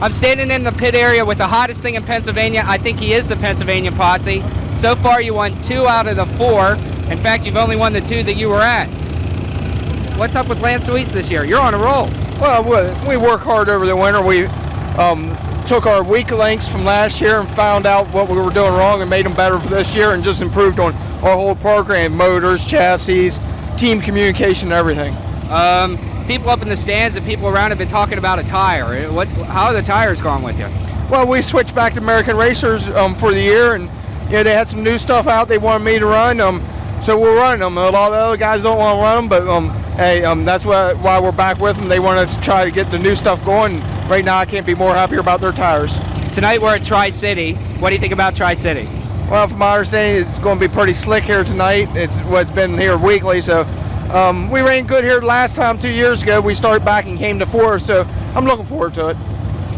I'm standing in the pit area with the hottest thing in Pennsylvania. I think he is the Pennsylvania Posse. So far, you won 2 out of the 4. In fact, you've only won the 2 that you were at. What's up with Lance Sweets this year? You're on a roll. Well, we work hard over the winter. We took our weak links from last year and found out what we were doing wrong and made them better for this year, and just improved on our whole program, motors, chassis, team communication, everything. People up in the stands and people around have been talking about a tire. How are the tires going with you? Well, we switched back to American Racers for the year, and they had some new stuff out they wanted me to run, so we're running them. A lot of the other guys don't want to run them, but hey, that's why we're back with them. They want us to try to get the new stuff going. Right now, I can't be more happier about their tires. Tonight we're at Tri-City. What do you think about Tri-City? Well, from my understanding, it's going to be pretty slick here tonight. It's what's been here weekly, so we ran good here last time 2 years ago. We started back and came to 4, so I'm looking forward to it.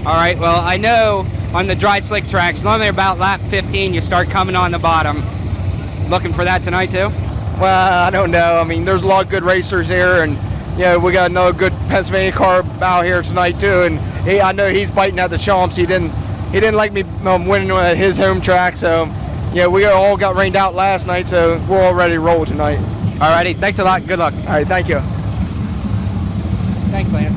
All right, well, I know on the dry slick tracks, normally about lap 15, you start coming on the bottom. Looking for that tonight, too? Well, I don't know. I mean, there's a lot of good racers here, and we got another good Pennsylvania car out here tonight, too, and I know he's biting at the chomps. He didn't like me winning his home track, so we all got rained out last night, so we're all ready to roll tonight. All righty, thanks a lot. Good luck. All right, thank you. Thanks, Lance.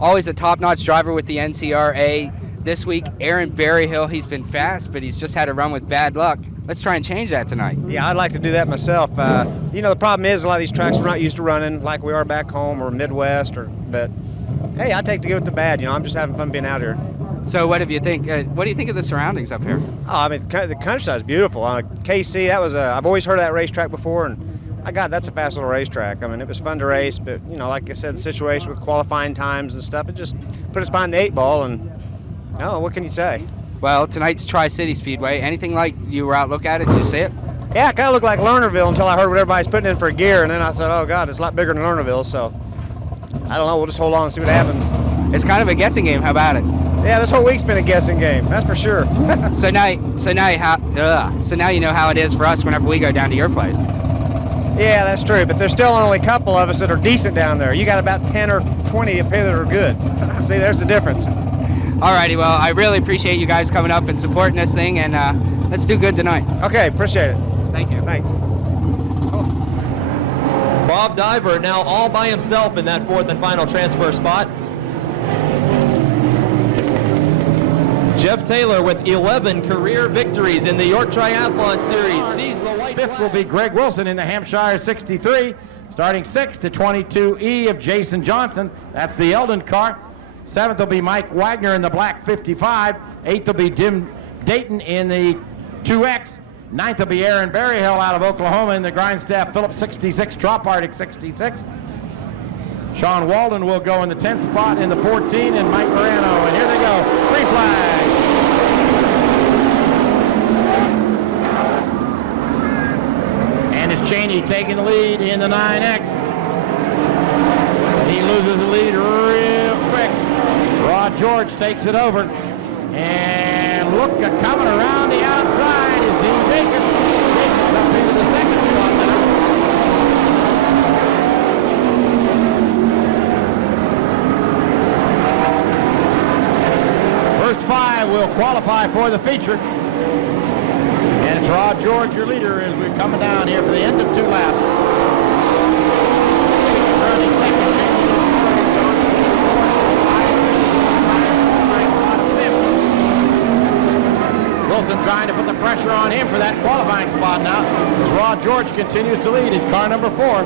Always a top-notch driver with the NCRA. This week, Aaron Berryhill, he's been fast, but he's just had a run with bad luck. Let's try and change that tonight. Yeah, I'd like to do that myself. The problem is a lot of these tracks we're not used to running like we are back home or Midwest, but hey, I take the good with the bad. I'm just having fun being out here. So what do you think? What do you think of the surroundings up here? Oh, I mean, the countryside's beautiful. KC, I've always heard of that racetrack before, and that's a fast little racetrack. I mean, it was fun to race, but like I said, the situation with qualifying times and stuff, it just put us behind the 8 ball, and what can you say? Well, tonight's Tri-City Speedway. Anything like you were out look at it? Did you see it? Yeah, it kind of looked like Lernerville until I heard what everybody's putting in for gear, and then I said, oh God, it's a lot bigger than Lernerville, so I don't know, we'll just hold on and see what happens. It's kind of a guessing game. How about it? Yeah, this whole week's been a guessing game, that's for sure. So now you know how it is for us whenever we go down to your place. Yeah, that's true, but there's still only a couple of us that are decent down there. You got about 10 or 20 up here that are good. See, there's the difference. All righty, well, I really appreciate you guys coming up and supporting this thing, and let's do good tonight. Okay, appreciate it. Thank you. Thanks. Bob Diver now all by himself in that 4th and final transfer spot. Jeff Taylor with 11 career victories in the York Triathlon Series sees the white flag. 5th will be Greg Wilson in the Hampshire 63. Starting 6th, the 22E of Jason Johnson. That's the Eldon car. 7th will be Mike Wagner in the black 55. 8th will be Tim Dayton in the 2X. 9th will be Aaron Berryhill out of Oklahoma in the Grindstaff Phillips 66, Trop Arctic 66. Sean Walden will go in the 10th spot in the 14, and Mike Morano. And here they go, free flag. And it's Cheney taking the lead in the 9X. And he loses the lead real quick. Rod George takes it over. And look, coming around the outside is Dean Baker. Baker's up into the 2nd spot now. First 5 will qualify for the feature. And it's Rod George, your leader, as we're coming down here for the end of 2 laps. Turning second. Wilson trying to put the pressure on him for that qualifying spot now, as Rod George continues to lead in car number 4.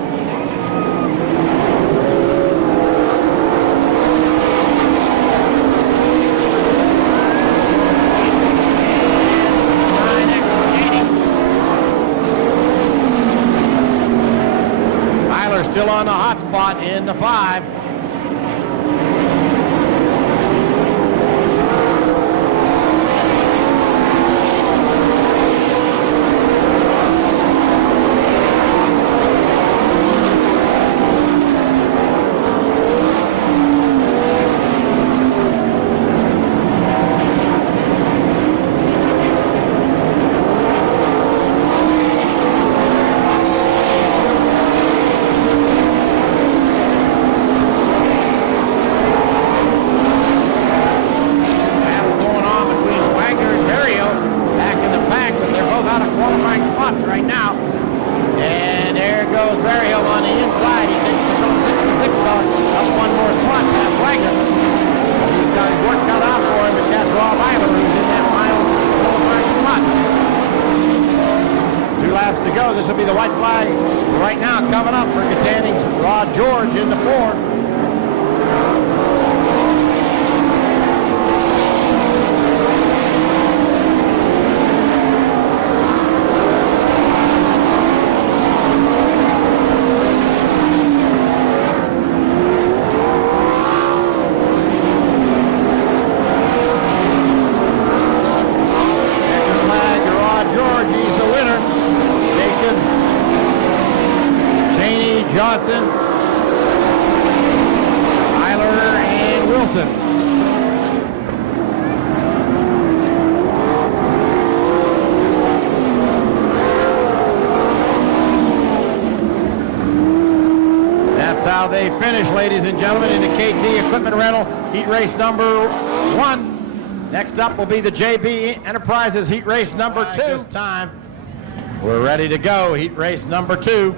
Tyler still on the hot spot in the 5. Johnson. That's how they finish, ladies and gentlemen, in the KT Equipment Rental heat race number 1. Next up will be the JB Enterprises heat race number 2. This time, we're ready to go. Heat race number 2.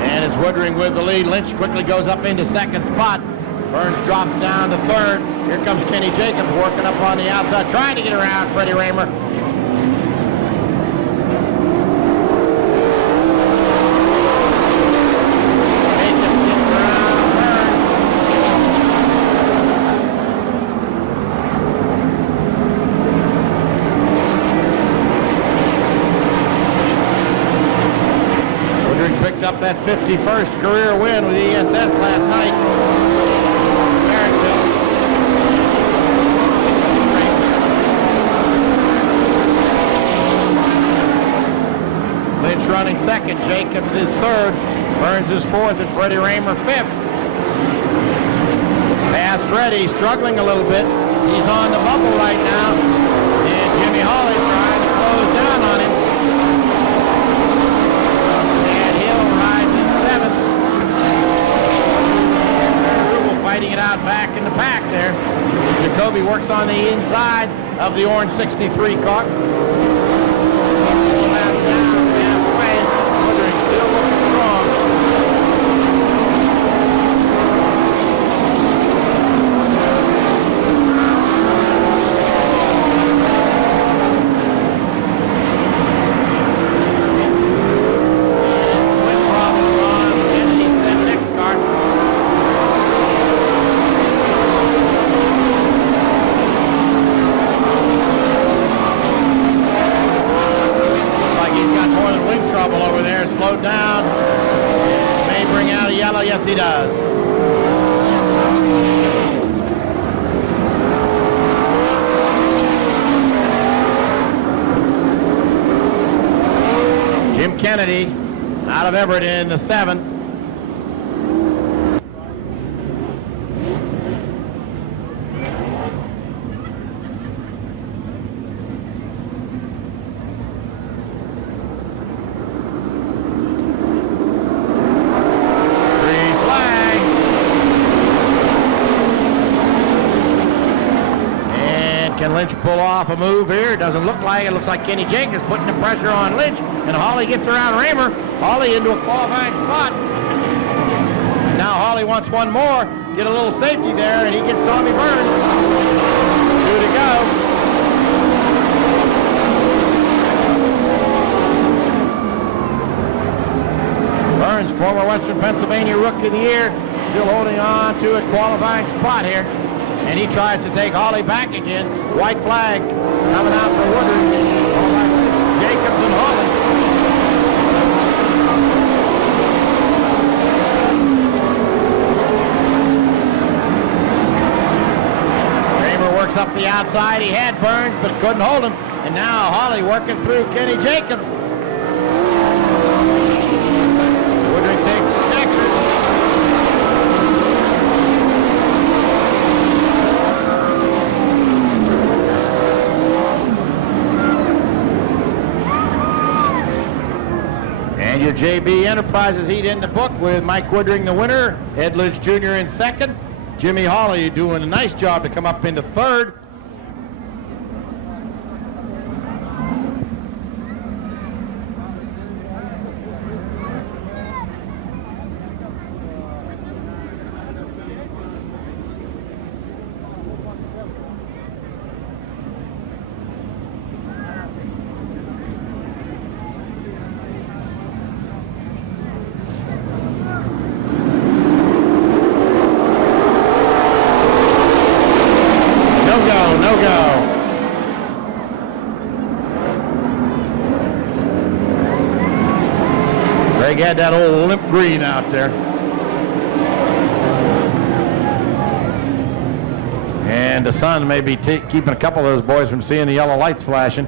And it's Woodring with the lead. Lynch quickly goes up into second spot. Burns drops down to third. Here comes Kenny Jacobs working up on the outside, trying to get around Freddie Raymer. Jacobs gets around Burns. Woodring picked up that 51st career win with ESS last night. Lynch running second, Jacobs is third, Burns is fourth, and Freddie Raymer fifth. Past Freddie, struggling a little bit. He's on the bubble right now, and Jimmy Hawley trying to close down on him. And Hill rides in seventh. And Rubel fighting it out back in the pack there. Jacoby works on the inside of the orange 63 car. Slowed down. May bring out a yellow. Yes, he does. Jim Kennedy out of Everett in the 7. Lynch pull off a move here. It doesn't look like it. Looks like Kenny Jacobs putting the pressure on Lynch, and Hawley gets around Raymer. Hawley into a qualifying spot. And now Hawley wants one more. Get a little safety there, and he gets Tommy Burns. 2 to go. Burns, former Western Pennsylvania Rookie of the Year, still holding on to a qualifying spot here. And he tries to take Hawley back again. White flag coming out for Woodring. Jacobs and Hawley. Raymer works up the outside. He had Burns, but couldn't hold him. And now Hawley working through Kenny Jacobs. Woodring takes the checker. And your JB Enterprises heat in the book with Mike Woodring the winner, Ed Lynch Jr. in second, Jimmy Hawley doing a nice job to come up into third. No go. Greg had that old limp green out there. And the sun may be keeping a couple of those boys from seeing the yellow lights flashing.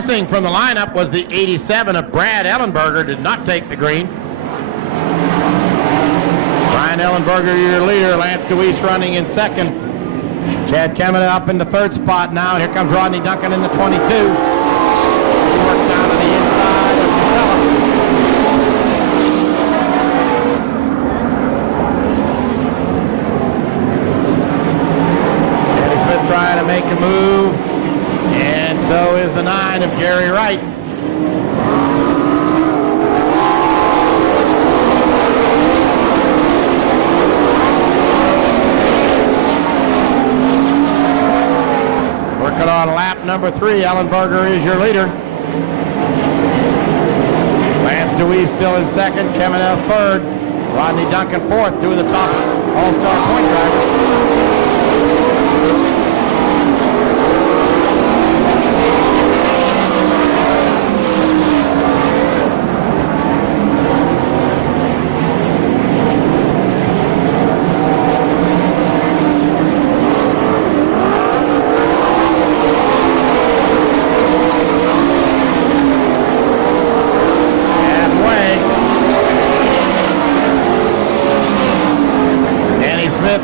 Missing from the lineup was the 87 of Brad Ellenberger, did not take the green. Brian Ellenberger, your leader. Lance DeWeese running in second. Chad Kemena up in the third spot now. Here comes Rodney Duncan in the 22. He works down to the inside of Casella. Danny Smith trying to make a move. And so is the 9 of Gary Wright. Working on lap number 3, Ellenberger is your leader. Lance DeWeese still in second, Kevin F. third, Rodney Duncan fourth, two of the top all-star point drivers.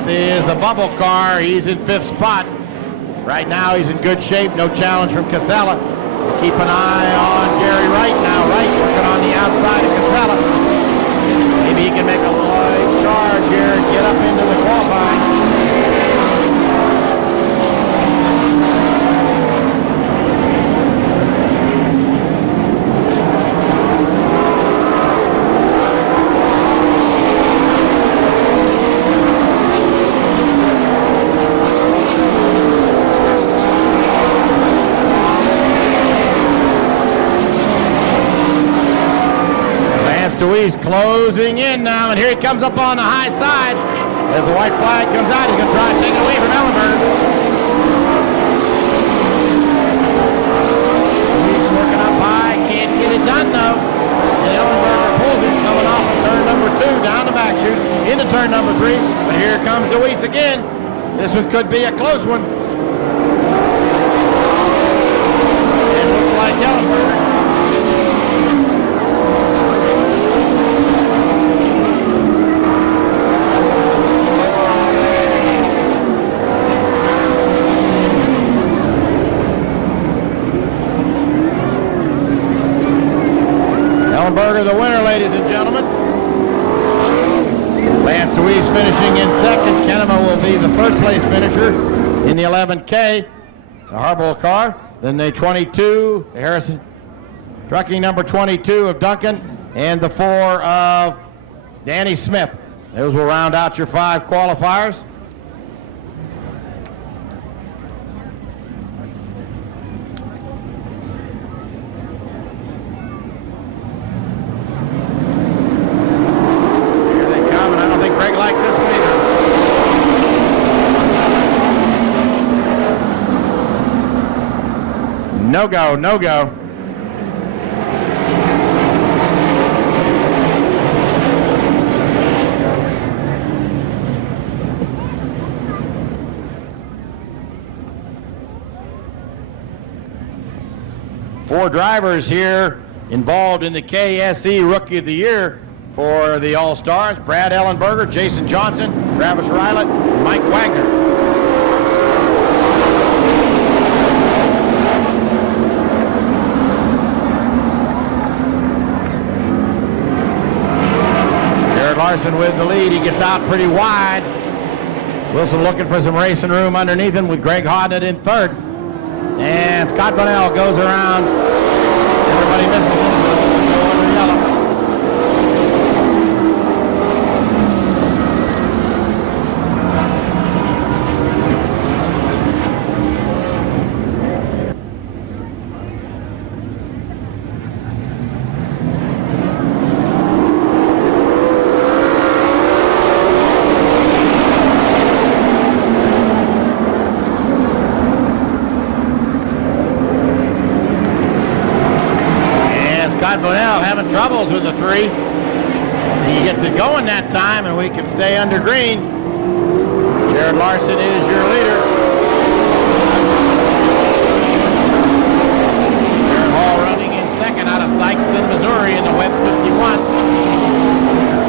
Is the bubble car. He's in 5th spot. Right now he's in good shape. No challenge from Casella. We'll keep an eye on Gary Wright now. Wright working on the outside of Casella. Maybe he can make a light charge here and get up into the qualifying. DeWeese closing in now, and here he comes up on the high side. As the white flag comes out, he's going to try to take it away from Ellenberger. DeWeese working up high, can't get it done though. And Ellenberger pulls it, coming off of turn number 2, down the back chute, into turn number 3. But here comes DeWeese again. This one could be a close one. It looks like Ellenberger. Ellenberger, the winner, ladies and gentlemen. Lance DeWeese finishing in second. Kenema will be the third place finisher in the 11K, the Harbaugh car. Then the 22, the Harrison trucking number 22 of Duncan, and the 4 of Danny Smith. Those will round out your 5 qualifiers. No go, no go. Four drivers here involved in the KSE Rookie of the Year for the All-Stars. Brad Ellenberger, Jason Johnson, Travis Rylett, Mike Wagner. Larson with the lead. He gets out pretty wide. Wilson looking for some racing room underneath him with Greg Hodnett in third. And Scott Bunnell goes around. Everybody misses him. Over yellow. Bunnell having troubles with the 3. He gets it going that time, and we can stay under green. Jared Larson is your leader. Jared wet 51.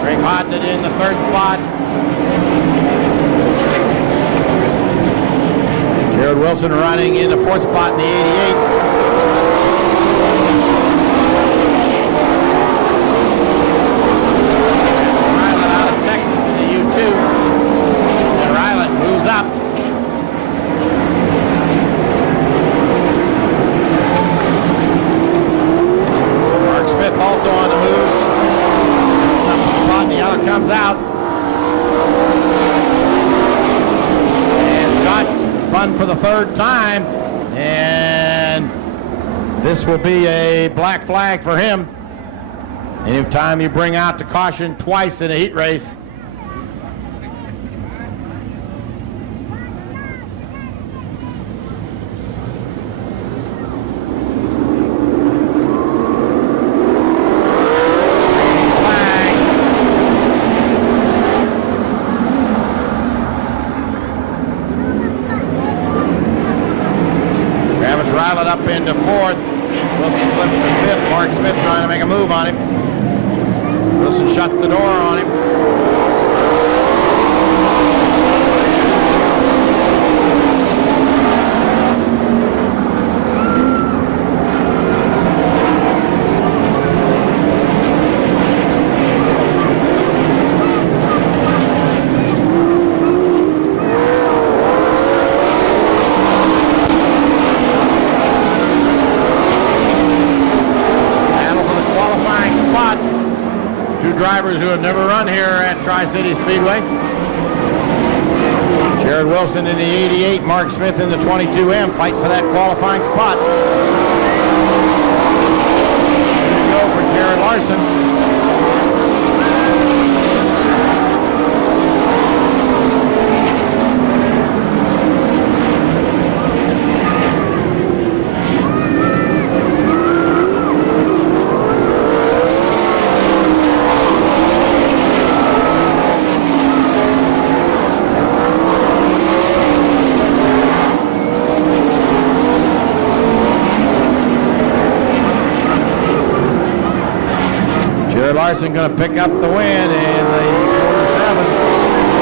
Greg Hodnett in the third spot. Jared Wilson running in the fourth spot in the 88. Ryland out of Texas in the U2. And Ryland moves up. Mark Smith also on the move. Up the spot, and the other comes out. And Scott spun for the third time, and this will be a black flag for him. Anytime you bring out the caution twice in a heat race, Ryland up into fourth. Wilson slips to fifth. Mark Smith trying to make a move on him. Wilson shuts the door on him. Drivers who have never run here at Tri-City Speedway. Jared Wilson in the 88, Mark Smith in the 22M, fighting for that qualifying spot. Here we go for Jared Larson. Larson going to pick up the win in the 47.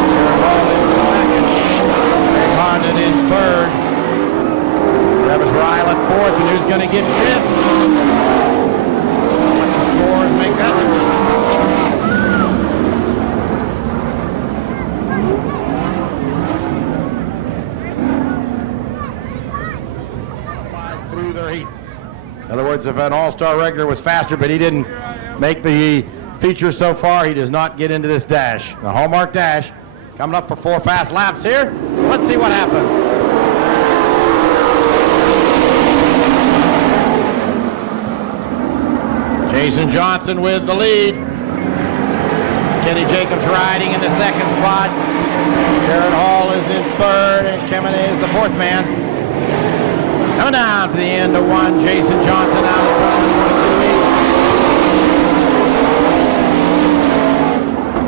Jared Hall in second. Greg Hodnett in third. Travis Ryland fourth, and who's going to get fifth? Let the scores make up. Through their heats. In other words, if an all-star regular was faster, but he didn't make the feature so far, he does not get into this dash. The Hallmark dash coming up for 4 fast laps here. Let's see what happens. Jason Johnson with the lead. Kenny Jacobs riding in the second spot. Jared Hall is in third, and Kevin is the fourth man. Coming down to the end of one, Jason Johnson out of front.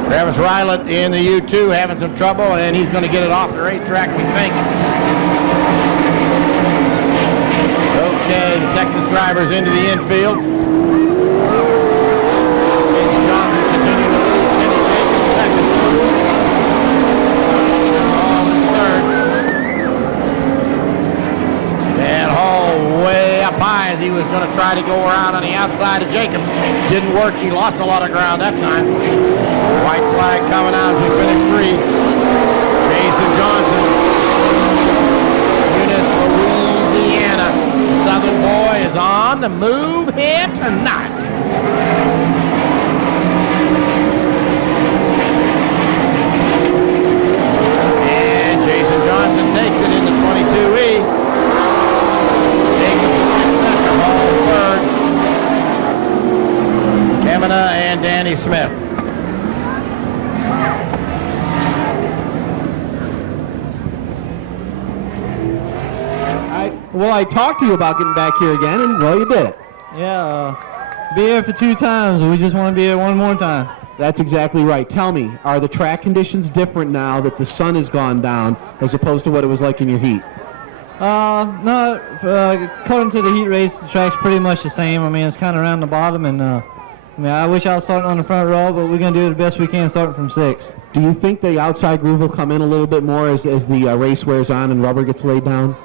Travis Ryland in the U2 having some trouble, and he's going to get it off the racetrack, we think. Okay, the Texas drivers into the infield. Jason Johnson continuing to lead. Kenny Jacobs second. Hall in third. And Hall way up high as he was going to try to go around on the outside of Jacobs. Didn't work. He lost a lot of ground that time. White flag coming out as we finish 3. Jason Johnson, Eunice, Louisiana. The Southern boy is on the move here tonight. And Jason Johnson takes it in the 22E. Jacobs in second, Hall third. Kamina and Danny Smith. Well, I talked to you about getting back here again, and well, you did it. Yeah, be here for 2 times. We just want to be here one more time. That's exactly right. Tell me, are the track conditions different now that the sun has gone down as opposed to what it was like in your heat? No, according to the heat race, the track's pretty much the same. I mean, it's kind of around the bottom, and I mean, I wish I was starting on the front row, but we're going to do the best we can starting from 6. Do you think the outside groove will come in a little bit more as the race wears on and rubber gets laid down?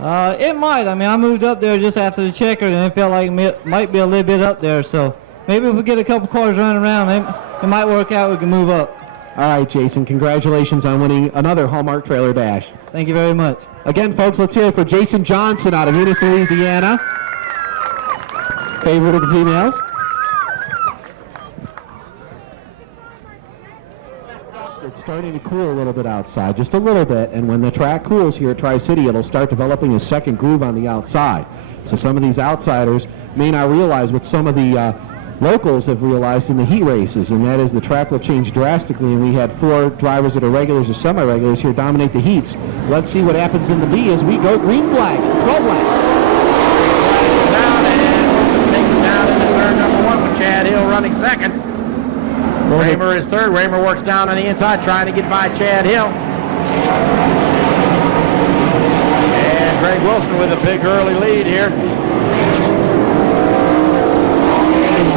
It might. I mean, I moved up there just after the checker, and it felt like it might be a little bit up there. So maybe if we get a couple cars running around, it might work out. We can move up. All right, Jason, congratulations on winning another Hallmark Trailer Dash. Thank you very much. Again, folks, let's hear it for Jason Johnson out of Eunice, Louisiana. Favorite of the females. It's starting to cool a little bit outside, just a little bit, and when the track cools here at Tri-City, it'll start developing a second groove on the outside. So some of these outsiders may not realize what some of the locals have realized in the heat races, and that is the track will change drastically, and we had 4 drivers that are regulars or semi-regulars here dominate the heats. Let's see what happens in the B as we go green flag, 12 laps. Down and takes it down into turn number 1 with Chad Hill running second. Raymer is third. Raymer works down on the inside trying to get by Chad Hill. And Greg Wilson with a big early lead here. Bit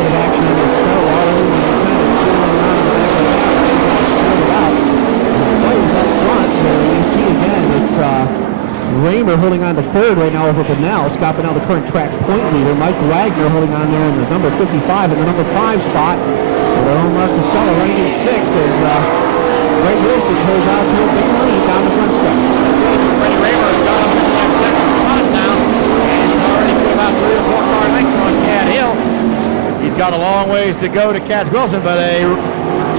of action on that start wall, and kind of jiggling around in the back of the pack, and got sorted out. And the fight is up front, where we see again, it's Raymer holding on to third right now over Bunnell. Scott Bunnell, the current track point leader. Mike Wagner holding on there in the number 55 and the number 5 spot. With our own Mark Casella running in 6th as Greg Wilson goes out to a big lead down the front stretch. Freddie Raymer has got him in that second spot now, and he's already put about 3 or 4 car lengths on Chad Hill. He's got a long ways to go to catch Wilson, but a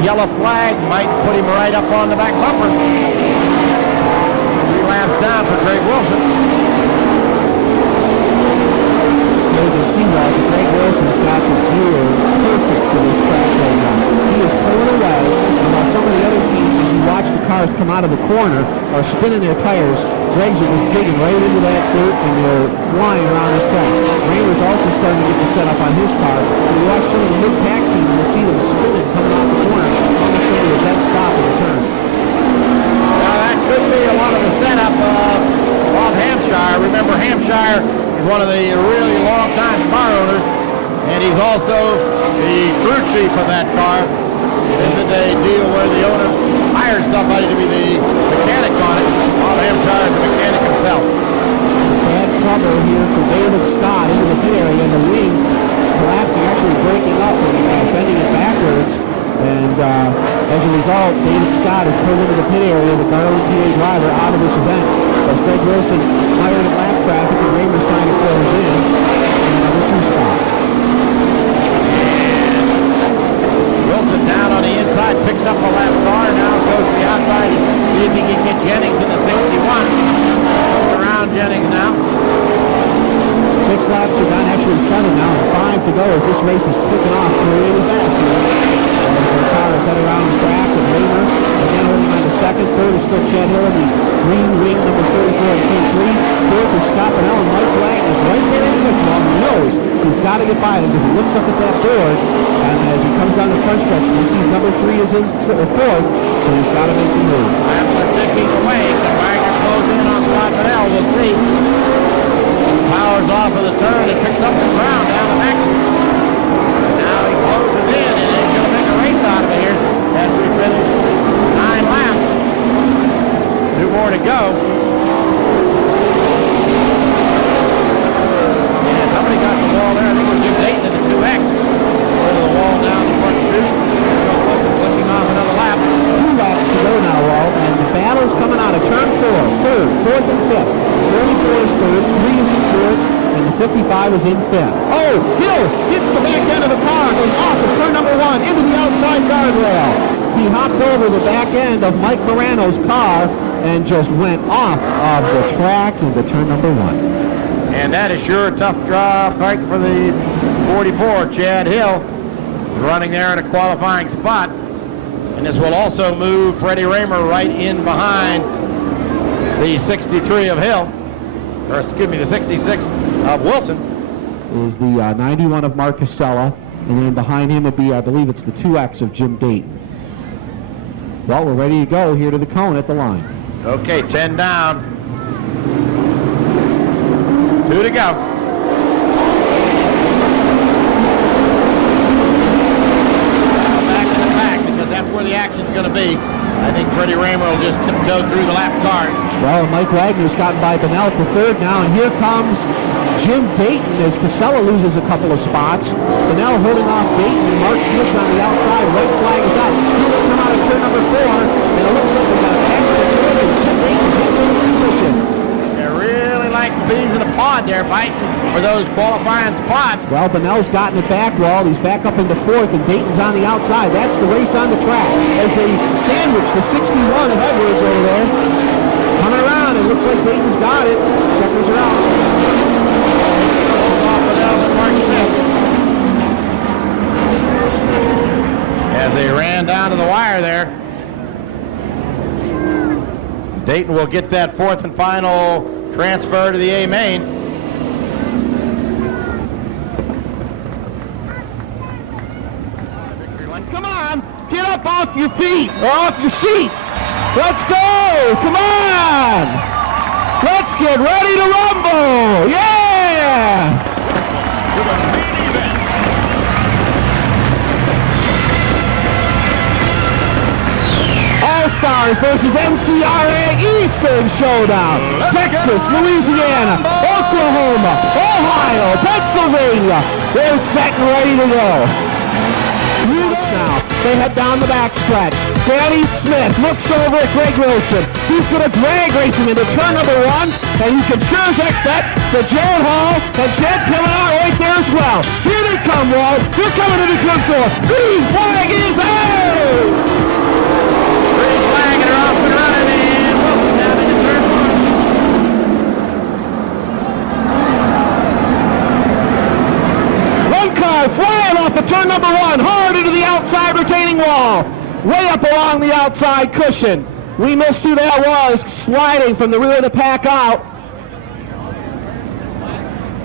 yellow flag might put him right up on the back bumper. 3 laps down for Greg Wilson. You can see that Greg Wilson's got the gear perfect for this track right now. He is pulling away, and while some of the other teams, as you watch the cars come out of the corner, are spinning their tires, Greg's are just digging right into that dirt, and they're flying around this track. Raymer's also starting to get the setup on his car. When you watch some of the mid-pack teams, you'll see them spinning coming off the corner, almost going to be a dead stop in the turns. Now that could be a lot of the setup of Hampshire. Remember, Hampshire is one of the really long-time car owners, and he's also the crew chief of that car. Isn't a deal where the owner hires somebody to be the mechanic on it? Bob Hampshire is the mechanic himself. Bad trouble here for David Scott into the pit area, and the wing collapsing, actually breaking up and bending it backwards. And as a result, David Scott has pulled into the pit area, the Garland PA driver, out of this event. As Greg Wilson fired at lap traffic, and Raymer trying to close in another 2 spot. And Wilson down on the inside, picks up a lap car, now goes to the outside, see if he can get Jennings in the 61. Goes around Jennings now. 6 laps are done, actually 7 now, and 5 to go as this race is kicking off really fast here. As the car is headed around the track, and Raymer again holding on to second. Third is still Chad Hill in the green wing, number 34 and 23. Fourth is Scott Bunnell, and Mike Wagner is right there in fifth. Well, he knows he's got to get by them because he looks up at that board, and as he comes down the front stretch, he sees number 3 is in fourth, so he's got to make the move. Laps are ticking away. Can Wagner close in on Scott Bunnell? We'll see. Powers off of the turn and picks up the ground down the back. Now he closes in, and he's going to make a race out of it here as we finish 9 laps. 2 more to go. And somebody got the wall there. I think it was Jim Dayton in the 2X. Over the wall down the front chute. Wilson pushing off another lap. 2 laps to go now, Walt, and the battle's coming out of turn 4, third, fourth, and fifth. 44 is third, 3 is in fourth, and the 55 is in fifth. Oh, Hill hits the back end of the car, goes off of turn number 1 into the outside guardrail. He hopped over the back end of Mike Morano's car and just went off of the track into turn number 1. And that is sure a tough job break for the 44, Chad Hill, running there in a qualifying spot. And this will also move Freddie Raymer right in behind the 63 of Hill, or excuse me, the 66 of Wilson. Is the 91 of Mark Casella, and then behind him would be, I believe it's the 2X of Jim Dayton. Well, we're ready to go here to the cone at the line. Okay, 10 down. 2 to go. reaction's going to be. I think Freddie Raymer will just tiptoe through the lap cars. Well, Mike Wagner's gotten by Bonnell for third now, and here comes Jim Dayton as Casella loses a couple of spots. Bonnell holding off Dayton, and Mark Smith's on the outside. White flag is out. Here they come out of turn number 4, and it looks like we got a pass for third as Jim Dayton takes over position. They're really like peas in a pod there, fighting for those qualifying spots. Well, Bonnell's gotten it back, Walt. He's back up into 4th, and Dayton's on the outside. That's the race on the track as they sandwich the 61 of Edwards over there. Coming around, it looks like Dayton's got it. Checkers are out. As they ran down to the wire there. Dayton will get that 4th and final transfer to the A main. Come on, get up off your feet or off your seat. Let's go, come on. Let's get ready to rumble, yeah. All-Stars versus NCRA Eastern Showdown. Texas, Louisiana, Oklahoma, Ohio, Pennsylvania. They're set and ready to go. Now they head down the backstretch. Danny Smith looks over at Greg Wilson. He's going to drag race him into turn number 1, and you can sure as heck bet that Jared Hall and Jed coming out right there as well. Here they come, Walt. They're coming into turn 4. Green flag is out. Green flag, and they're off and running, and Wilson down into turn 1. One car flying off of turn number 1, hard into the outside retaining wall, way up along the outside cushion. We missed who that was, sliding from the rear of the pack out.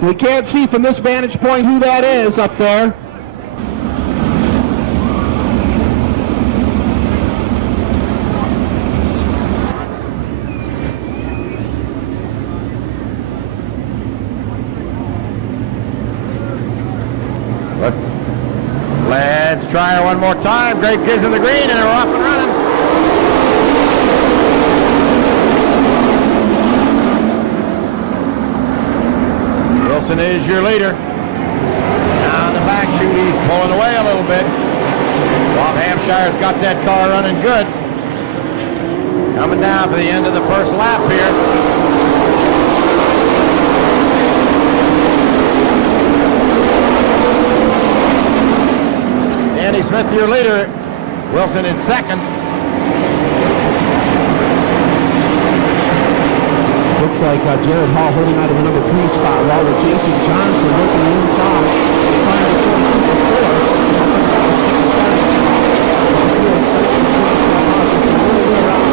We can't see from this vantage point who that is up there. Let's try her one more time. Great kids in the green, and they're off and running. Wilson is your leader. Down the back chute, he's pulling away a little bit. Bob Hampshire's got that car running good. Coming down to the end of the first lap here. Danny Smith, your leader. Wilson in second. Looks like Jared Hall holding out of the number 3 spot, while with Jason Johnson working the inside. Finally 22 for 4. Number 6 starting spot. As the field starts to swing itself out, just a little bit around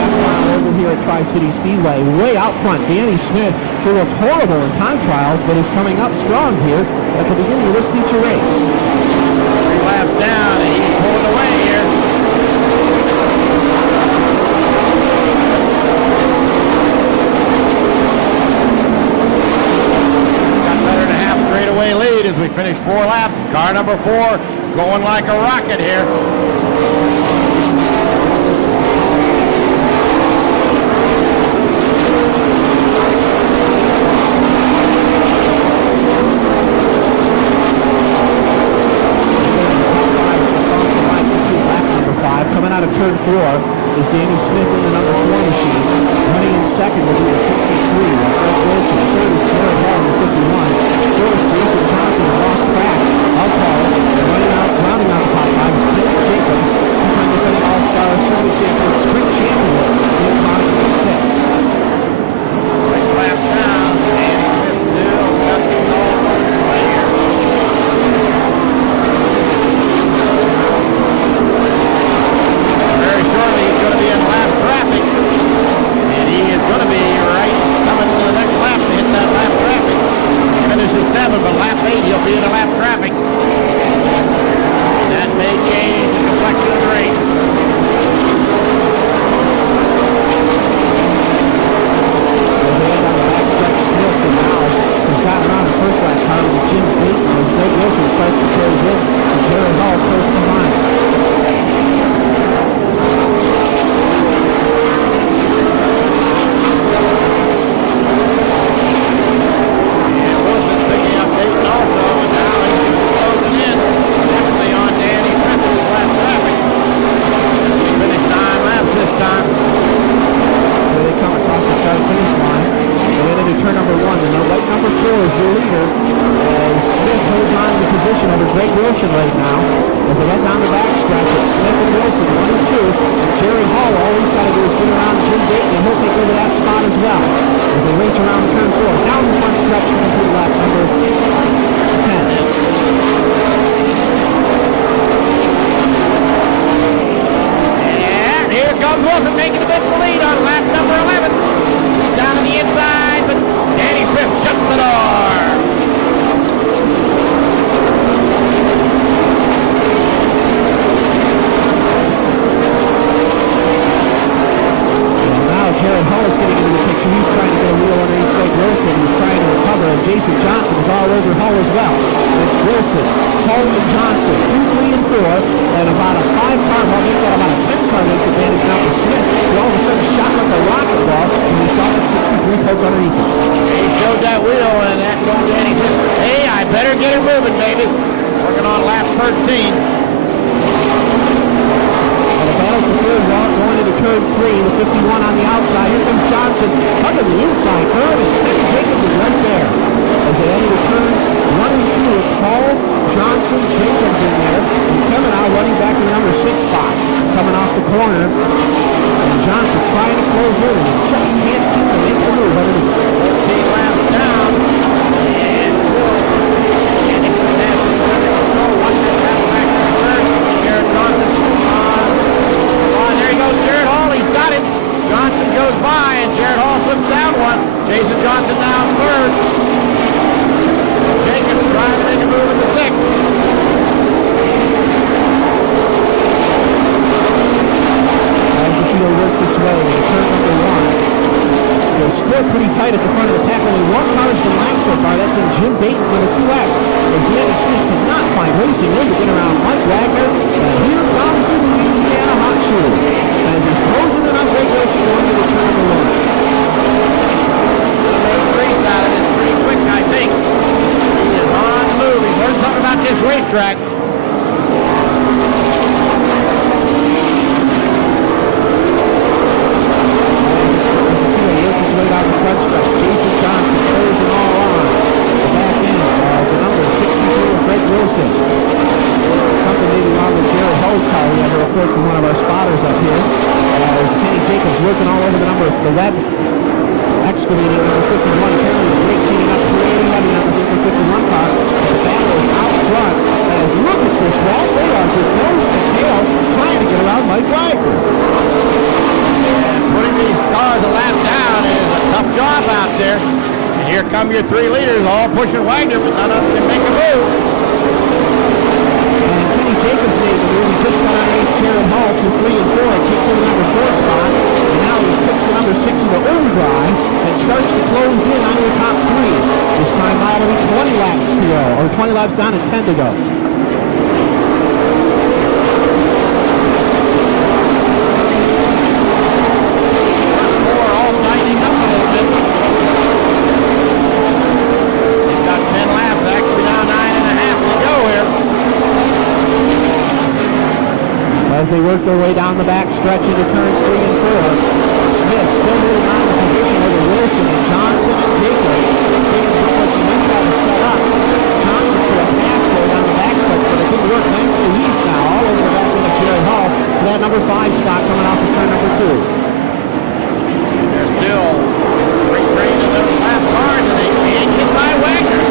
half mile over here at Tri-City Speedway. Way out front, Danny Smith, who looked horrible in time trials, but is coming up strong here at the beginning of this feature race. 3 laps down, and he's pulling away here. Straightaway lead as we finish 4 laps. Car number 4 going like a rocket here. Coming out of turn 4 is Danny Smith in the number 4 machine. Running in second will be a 63. Greg Wilson. Third is Jared Hall in the 51. Fourth, Jason Johnson has lost track of Hall. Rounding out the top 5 is Kenneth Jacobs, two-time defending All-Star Circuit champion, sprint champion in car number 6. 6 laps down, and it's still got the ball right here. Very shortly, he's going to be in lap traffic, and he is going to be right coming to the next lap to hit that lap traffic. He finishes 7, but lap 8, he'll be in a lap traffic. position right now as they head down the backstretch. It's Smith and Wilson, 1 and 2. And Jerry Hall, all he's got to do is get around Jim Dayton, and he'll take over that spot as well as they race around turn 4. Down the front stretch to complete lap number 10. And here comes Wilson making a bit of the lead on lap number 11. Down to the inside, but Danny Smith shuts the door. Jared Hull is getting into the picture. He's trying to get a wheel underneath Greg Wilson. He's trying to recover, and Jason Johnson is all over Hull as well. It's Wilson, Hull, and Johnson, 2, 3, and 4, and about a 5-car, well, they've got about a 10-car length advantage now for Smith, who all of a sudden shot like a rocket ball when he saw that 63 poke underneath him. He showed that wheel, and that told Danny Smith, hey, I better get it moving, baby. Working on lap 13. Going into turn 3, the 51 on the outside. Here comes Johnson, hugging the inside curve, and Kevin Jacobs is right there. As they enter turns 1 and 2, it's Hall, Johnson, Jacobs in there, and Kevin out running back to the number 6 spot, coming off the corner. And Johnson trying to close in, and he just can't seem to make the move underneath. 14 laps down, and still Danny Smith has to watch that battle back to the third. Jared Johnson. There he goes, Jared Hall, he's got it. Johnson goes by, and Jared Hall slips down one. Jason Johnson down third. Jacobs trying to make a move in the 6th. As the field works its way into turn number 1, they're still pretty tight at the front of the pack. Only one car has been lapped so far. That's been Jim Dayton's number 2X. As Danny Smith cannot find racing room to get around Mike Wagner. And here comes the Louisiana hot shoe as he's closing in on Greg Wilson going into turn number 1. Race out of this pretty quick, I think. He is on the move. He's learned something about this racetrack. Way down the front stretch. Jason Johnson closing all on the back end of the number 63 of Greg Wilson. Something maybe wrong with Jared Hull's car. We have a report from one of our spotters up here. As Kenny Jacobs working all over the web excavator number 51. Apparently the brakes heating up pretty heavy on the number 51 car. The battle is out front. As look at this wall. They are just nose to tail trying to get around Mike Wagner. Putting these cars a lap down is a tough job out there. And here come your 3 leaders all pushing Wagner, but none of them can make a move. And Kenny Jacobs made the move. He just got underneath Jared Hall through 3 and 4 and kicks over the number 4 spot. And now he puts the number 6 into overdrive and starts to close in on your top 3. This time out will be 20 laps to go, or 20 laps down and 10 to go. As they work their way down the back stretch into turns 3 and 4. Smith still holding on to the position over Wilson and Johnson and Jacobs. Jacobs looked like he might try to set up. Johnson put a pass there down the back stretch, but it didn't work. Lance Luis now all over the back end of Jared Hall for that number 5 spot coming off of turn number 2. They're still retraining those lap cars, and they can't get by Wagner.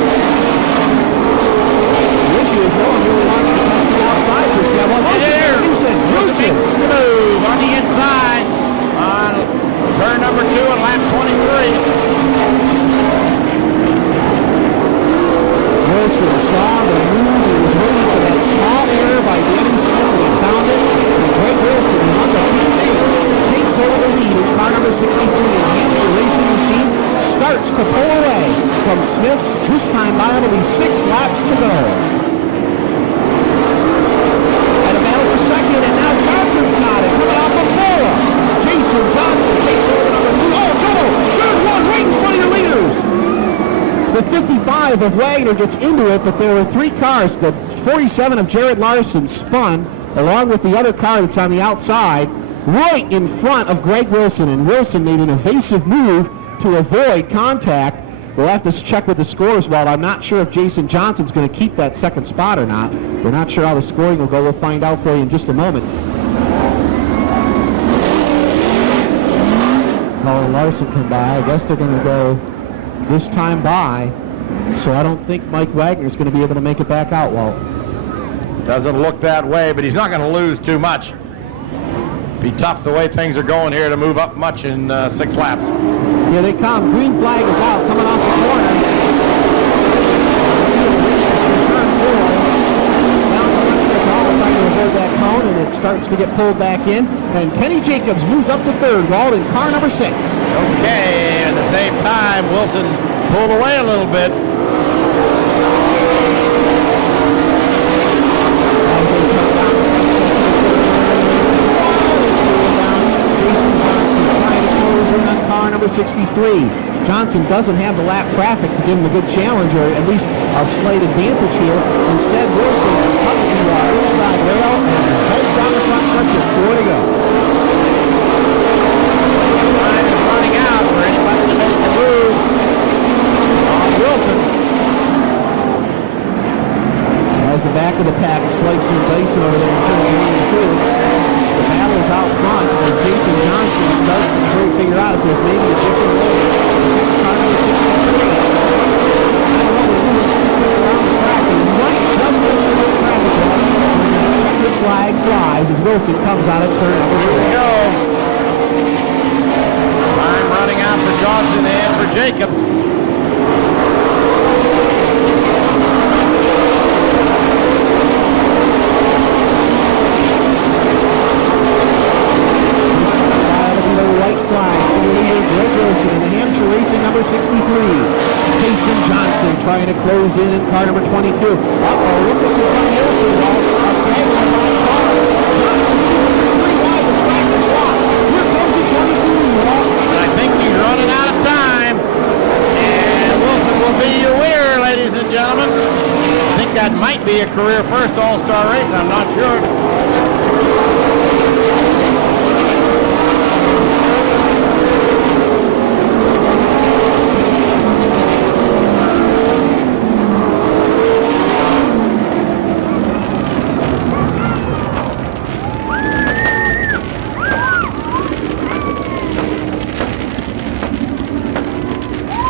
The issue is no one really wants to test the outside just yet. Well, Wilson move on the inside on turn number 2 and lap 23. Wilson saw the move. He was waiting for that small error by Danny Smith, and he found it. And Greg Wilson, who won the P8, takes over the lead in car number 63 in Hampshire Racing Machine, starts to pull away from Smith. This time by it'll be 6 laps to go. Second, and now Johnson's got it, coming off of 4. Jason Johnson takes over the number 2. Oh, trouble! Turn 1, right in front of your leaders! The 55 of Wagner gets into it, but there were 3 cars. The 47 of Jared Larson spun, along with the other car that's on the outside, right in front of Greg Wilson, and Wilson made an evasive move to avoid contact. We'll have to check with the scores, Walt. I'm not sure if Jason Johnson's going to keep that second spot or not. We're not sure how the scoring will go. We'll find out for you in just a moment. Larson come by. I guess they're going to go this time by, so I don't think Mike Wagner's going to be able to make it back out, Walt. Doesn't look that way, but he's not going to lose too much. Be tough the way things are going here to move up much in 6 laps. Here they come. Green flag is out, coming off the corner. Races through turn 4. Down the front stretch, all trying to avoid that cone, and it starts to get pulled back in. And Kenny Jacobs moves up to 3rd, Walt, in car number 6. Okay, at the same time, Wilson pulled away a little bit. Jason Johnson trying to close in on car number 63. Johnson doesn't have the lap traffic to give him a good challenge, or at least a slight advantage here. Instead, Wilson hugs the inside rail and heads down the front stretch with 4 to go. Time is running out for anybody to make the move on Wilson. As the back of the pack is slicing and dicing over there in turn 1 and 2. The battle is out front as Jason Johnson starts to try to figure out if there's maybe a different way to catch car number 63. I don't know, they're moving around the track. They might just get you the traffic light when the checkered flag flies as Wilson comes out of turn number 3. Here we go. Time running out for Johnson and for Jacobs. In the Hampshire Racing number 63. Jason Johnson trying to close in car number 22. Uh-oh, look what's in front of Wilson, Walt. A gaggle of 5 cars. Johnson sees him for 3 wide. The track is blocked. Here comes the 22, Walt. I think he's running out of time. And Wilson will be your winner, ladies and gentlemen. I think that might be a career first All-Star race. I'm not sure.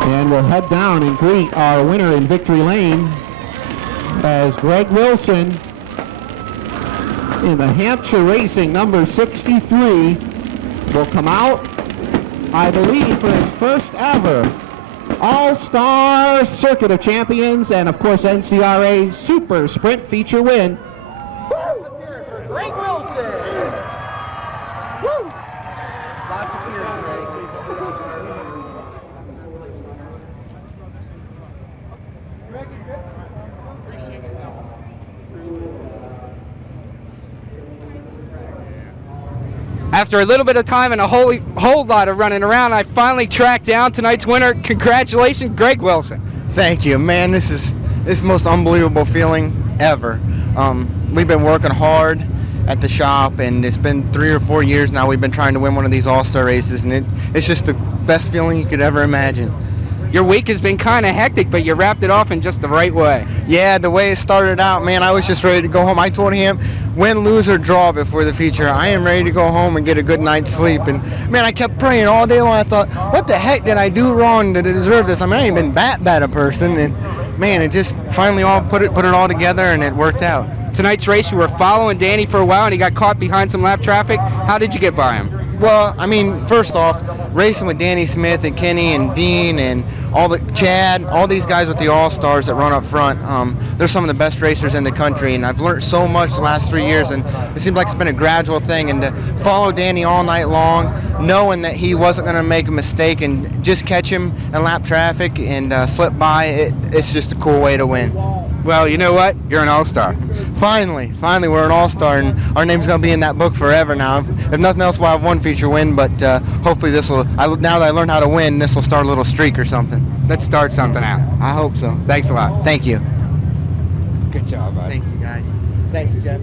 And we'll head down and greet our winner in victory lane as Greg Wilson in the Hampshire Racing number 63 will come out, I believe, for his first ever All-Star Circuit of Champions and, of course, NCRA Super Sprint feature win. Let's hear it for Greg Wilson. Woo! Lots of cheers, Greg. After a little bit of time and a whole lot of running around, I finally tracked down tonight's winner. Congratulations, Greg Wilson. Thank you, man. This is the most unbelievable feeling ever. We've been working hard at the shop, and it's been 3 or 4 years now we've been trying to win one of these all-star races, and it's just the best feeling you could ever imagine. Your week has been kind of hectic, but you wrapped it off in just the right way. Yeah, the way it started out, man, I was just ready to go home. I told him, win, lose, or draw before the feature, I am ready to go home and get a good night's sleep. And, man, I kept praying all day long. I thought, what the heck did I do wrong to deserve this? I mean, I ain't been that bad a person. And, man, it just finally all put it all together, and it worked out. Tonight's race, you were following Danny for a while, and he got caught behind some lap traffic. How did you get by him? Well, I mean, first off, racing with Danny Smith and Kenny and Dean and Chad, all these guys with the All-Stars that run up front, they're some of the best racers in the country, and I've learned so much the last 3 years, and it seems like it's been a gradual thing, and to follow Danny all night long, knowing that he wasn't going to make a mistake and just catch him in lap traffic and slip by, it's just a cool way to win. Well, you know what? You're an all-star. Finally, we're an all-star, and our name's going to be in that book forever now. If nothing else, we'll have one feature win, but hopefully now that I learned how to win, this will start a little streak or something. Let's start something out. I hope so. Thanks a lot. Thank you. Good job, bud. Thank you, guys. Thanks, Jeff.